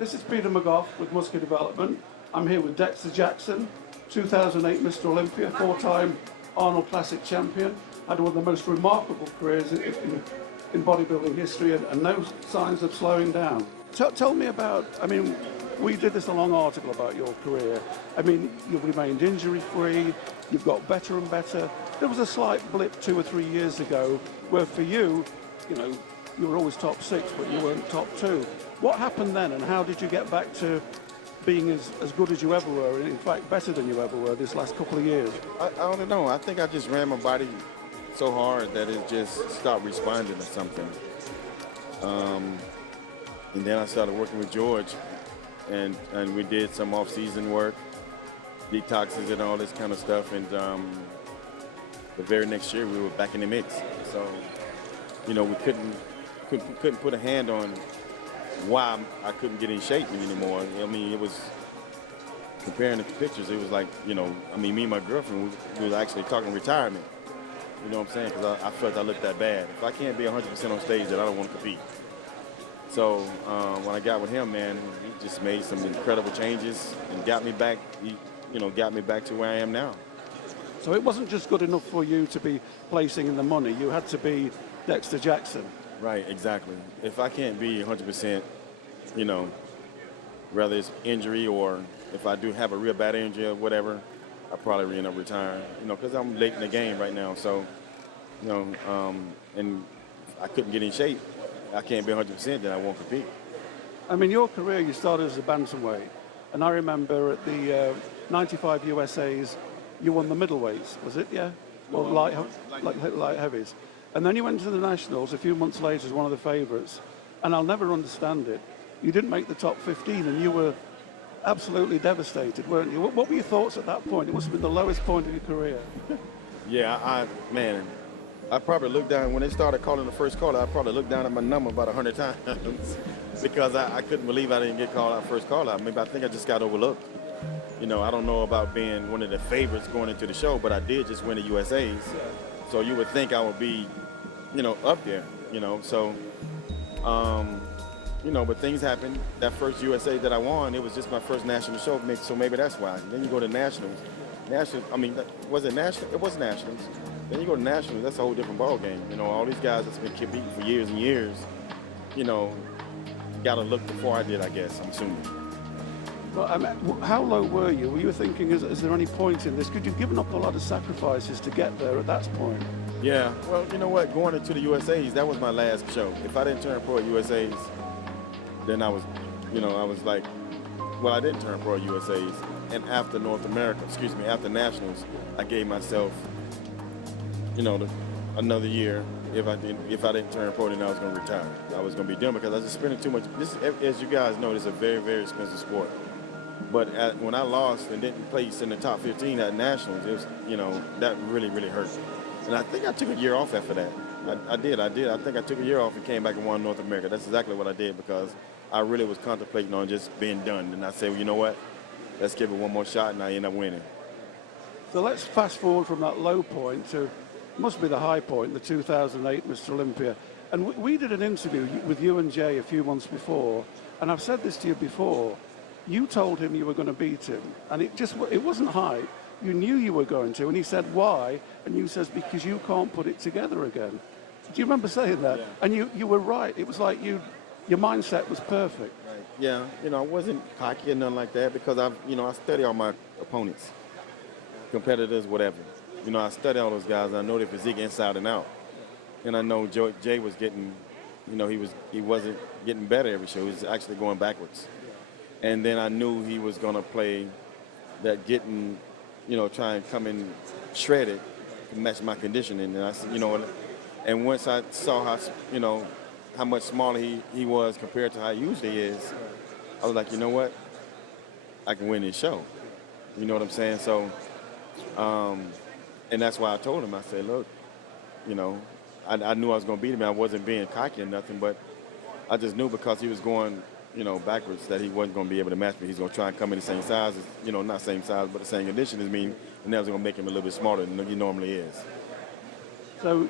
this is Peter McGough with Muscular Development. I'm here with Dexter Jackson, 2008 Mr. Olympia, four-time Arnold Classic champion. Had one of the most remarkable careers in bodybuilding history and no signs of slowing down. Tell me about, I mean, we did this a long article about your career. I mean, you've remained injury-free, you've got better and better. There was a slight blip 2 or 3 years ago where for you, you know, you were always top 6, but you weren't top 2. What happened then, and how did you get back to being as good as you ever were, and in fact better than you ever were this last couple of years? I don't know. I think I just ran my body so hard that it just stopped responding to something. And then I started working with George, and we did some off-season work, detoxes and all this kind of stuff. And the very next year we were back in the mix. So, you know, we couldn't put a hand on why I couldn't get in shape anymore. I mean, it was, comparing the pictures, it was like, you know, I mean, me and my girlfriend, we was actually talking retirement. You know what I'm saying? Because I felt I looked that bad. If I can't be 100% on stage, then I don't want to compete. So when I got with him, man, he just made some incredible changes and got me back, got me back to where I am now. So it wasn't just good enough for you to be placing in the money. You had to be Dexter Jackson. Right, exactly. If I can't be 100%, you know, whether it's injury or if I do have a real bad injury or whatever, I probably end up retiring, you know, because I'm late in the game right now. So, you know, and I couldn't get in shape. I can't be 100%, then I won't compete. I mean, your career, you started as a bantamweight. And I remember at the 95 USAs, you won the middleweights, was it? Yeah? Or light heavies. And then you went to the Nationals a few months later as one of the favourites. And I'll never understand it. You didn't make the top 15 and you were absolutely devastated, weren't you? What were your thoughts at that point? It must have been the lowest point of your career. Yeah, I probably looked down, when they started calling the first call, I probably looked down at my number about 100 times because I couldn't believe I didn't get called out first call out. Maybe I think I just got overlooked. You know, I don't know about being one of the favorites going into the show, but I did just win the USAs. So you would think I would be, you know, up there, you know. So, you know, but things happened. That first USA that I won, it was just my first national show, so maybe that's why. Then you go to nationals. Was it national? It was nationals. Then you go to nationals, that's a whole different ball game. You know, all these guys that's been competing for years and years, you know, got to look before I did, I guess, I'm assuming. Well, I mean, how low were you? Were you thinking, is there any point in this? Could you have given up a lot of sacrifices to get there at that point? Yeah, well, you know what? Going into the USAs, that was my last show. If I didn't turn pro at USAs, then I was like, well, I didn't turn pro at USAs. And after after Nationals, I gave myself, you know, another year. If I didn't turn pro, then I was going to retire. I was going to be done because I was just spending too much. This, as you guys know, this is a very, very expensive sport. But when I lost and didn't place in the top 15 at Nationals, it was, you know, that really, really hurt. And I think I took a year off after that. I did. I think I took a year off and came back and won North America. That's exactly what I did because I really was contemplating on just being done. And I said, well, you know what? Let's give it one more shot, and I end up winning. So let's fast forward from that low point to, must be the high point, the 2008 Mr. Olympia. And we did an interview with you and Jay a few months before, and I've said this to you before. You told him you were going to beat him, and it wasn't hype. You knew you were going to, and he said, why? And you says, because you can't put it together again. Do you remember saying that? Yeah. And you were right. It was like your mindset was perfect. Right. Yeah, you know, I wasn't cocky or nothing like that because I study all my opponents, competitors, whatever. You know, I study all those guys. I know their physique inside and out. And I know Jay was getting, you know, he wasn't getting better every show. He was actually going backwards. And then I knew he was going to play that getting, you know, try and come in shredded to match my conditioning. And I said, you know, and once I saw how, you know, how much smaller he was compared to how he usually is, I was like, you know what? I can win this show. You know what I'm saying? So, and that's why I told him, I said, look, you know, I knew I was going to beat him. I wasn't being cocky or nothing, but I just knew because he was going, you know, backwards that he wasn't going to be able to match me. He's going to try and come in the same size, you know, not same size, but the same condition as me, and that was going to make him a little bit smarter than he normally is. So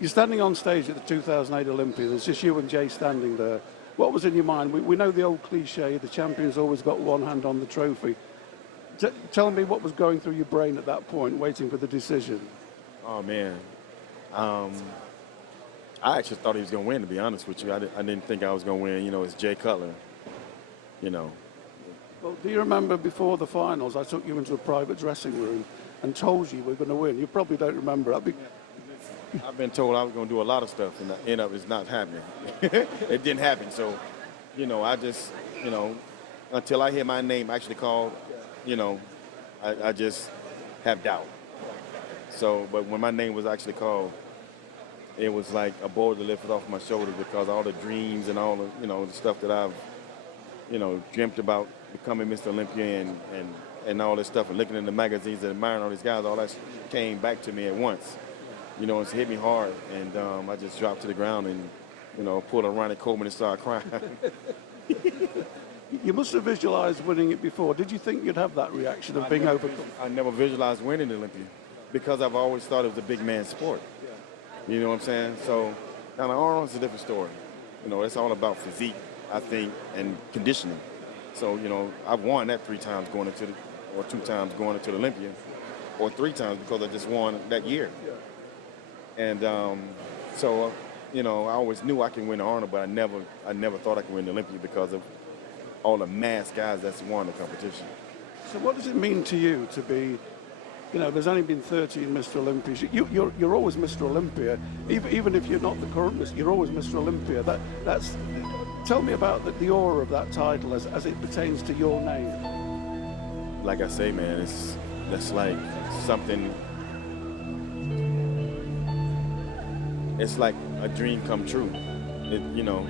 you're standing on stage at the 2008 Olympia. There's just you and Jay standing there. What was in your mind? We know the old cliche, the champion's always got one hand on the trophy. Tell me what was going through your brain at that point, waiting for the decision. Oh man, I actually thought he was going to win. To be honest with you, I didn't think I was going to win. You know, it's Jay Cutler. You know. Well, do you remember before the finals, I took you into a private dressing room and told you we were going to win? You probably don't remember. I've been told I was going to do a lot of stuff, and I end up it's not happening. It didn't happen. So, you know, I just, you know, until I hear my name actually called, you know, I just have doubt. So, but when my name was actually called, it was like a boulder lifted off my shoulders because all the dreams and all the, you know, the stuff that I've, you know, dreamt about becoming Mr. Olympia and all this stuff and looking in the magazines and admiring all these guys, all that came back to me at once. You know, it's hit me hard, and I just dropped to the ground and, you know, pulled a Ronnie Coleman and started crying. You must have visualized winning it before. Did you think you'd have that reaction of being overcome? I never visualized winning the Olympia because I've always thought it was a big man sport. You know what I'm saying? So, now Arnold's a different story. You know, it's all about physique, I think, and conditioning. So, you know, I've won that 3 times going into the, or 2 times going into the Olympia, or 3 times because I just won that year. And so, you know, I always knew I could win the Arnold, but I never thought I could win the Olympia because of all the mass guys that's won the competition. So what does it mean to you to be, you know, there's only been 13 Mr. Olympias. You're always Mr. Olympia, even if you're not the current Mr. You're always Mr. Olympia. That's. Tell me about the aura of that title as it pertains to your name. Like I say, man, that's like something. It's like a dream come true. You know,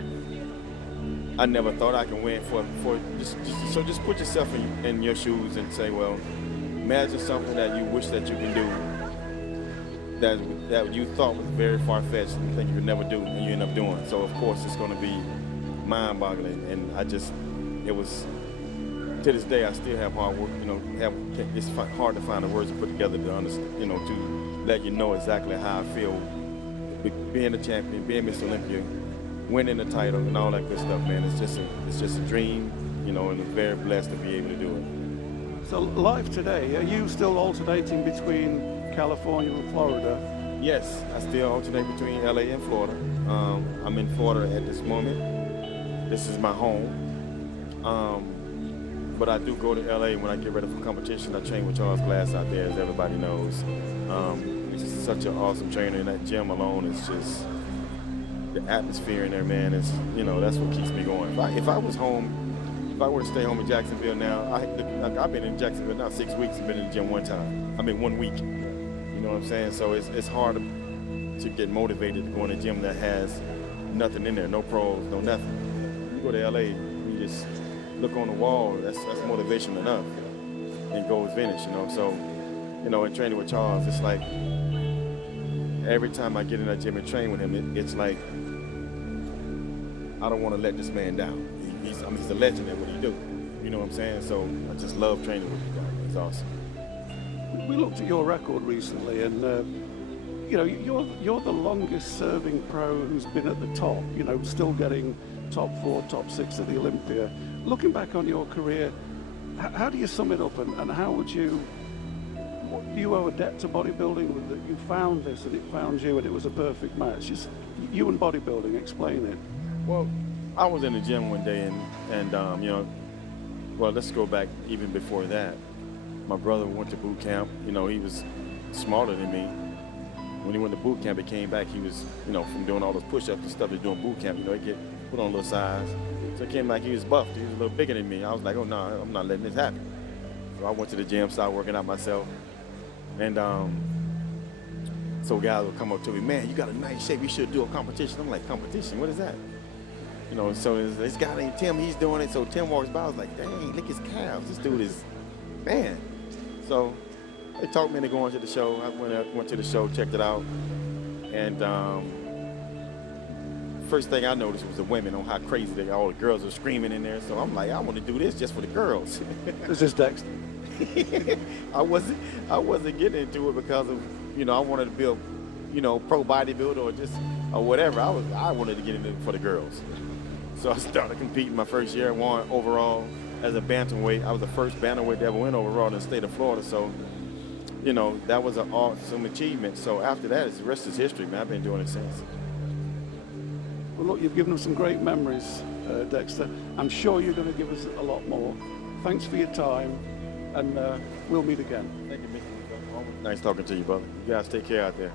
I never thought I could win for just put yourself in your shoes and say, well, imagine something that you wish that you can do that you thought was very far-fetched and you think you could never do and you end up doing. So of course it's going to be mind-boggling, and it was, to this day I still have hard work, you know, it's hard to find the words to put together to understand, you know, to let you know exactly how I feel being a champion, being Mr. Olympia, winning the title and all that good stuff, man. It's just a dream, you know, and I'm very blessed to be able to do it. So life today, are you still alternating between California and Florida? Yes, I still alternate between LA and Florida. I'm in Florida at this moment. This is my home. But I do go to LA when I get ready for competition. I train with Charles Glass out there, as everybody knows. He's just such an awesome trainer, and that gym alone is just, the atmosphere in there, man, is, you know, that's what keeps me going. If I was home, if I were to stay home in Jacksonville now, I've been in Jacksonville now 6 weeks and been in the gym 1 time. I mean, 1 week. You know what I'm saying? So it's hard to get motivated to go in a gym that has nothing in there, no pros, no nothing. You go to LA, you just look on the wall, that's motivation enough, and goals finish, you know. So, you know, in training with Charles, it's like every time I get in that gym and train with him, it's like I don't want to let this man down. He's a legend at what he do. You know what I'm saying? So I just love training with the guy. He's awesome. We looked at your record recently, and you know, you're the longest serving pro who's been at the top. You know, still getting top 4, top 6 at the Olympia. Looking back on your career, how do you sum it up, and how would you? Do you owe a debt to bodybuilding that you found this and it found you and it was a perfect match? Just you and bodybuilding, explain it. Well, I was in the gym one day and you know, well, let's go back even before that. My brother went to boot camp. You know, he was smaller than me. When he went to boot camp, he came back, he was, you know, from doing all those push-ups and stuff they do in boot camp, you know, he get put on a little size. So he came back, he was buffed, he was a little bigger than me. I was like, oh no, I'm not letting this happen. So I went to the gym, started working out myself. And so guys would come up to me, man, you got a nice shape, you should do a competition. I'm like, competition, what is that? You know, so this guy named Tim, he's doing it. So Tim walks by, I was like, dang, look at his calves. This dude is, man. So they talked me into going to the show. I went to the show, checked it out. And first thing I noticed was the women, on how crazy all the girls were screaming in there. So I'm like, I want to do this just for the girls. This is Dexter. I wasn't getting into it because of, you know, I wanted to be a, you know, pro bodybuilder or whatever. I wanted to get into it for the girls. So I started competing my first year, won overall as a bantamweight. I was the first bantamweight to ever win overall in the state of Florida. So, you know, that was an awesome achievement. So after that, the rest is history, man. I've been doing it since. Well, look, you've given us some great memories, Dexter. I'm sure you're going to give us a lot more. Thanks for your time, and we'll meet again. Thank you, Mr. Nice talking to you, brother. You guys take care out there.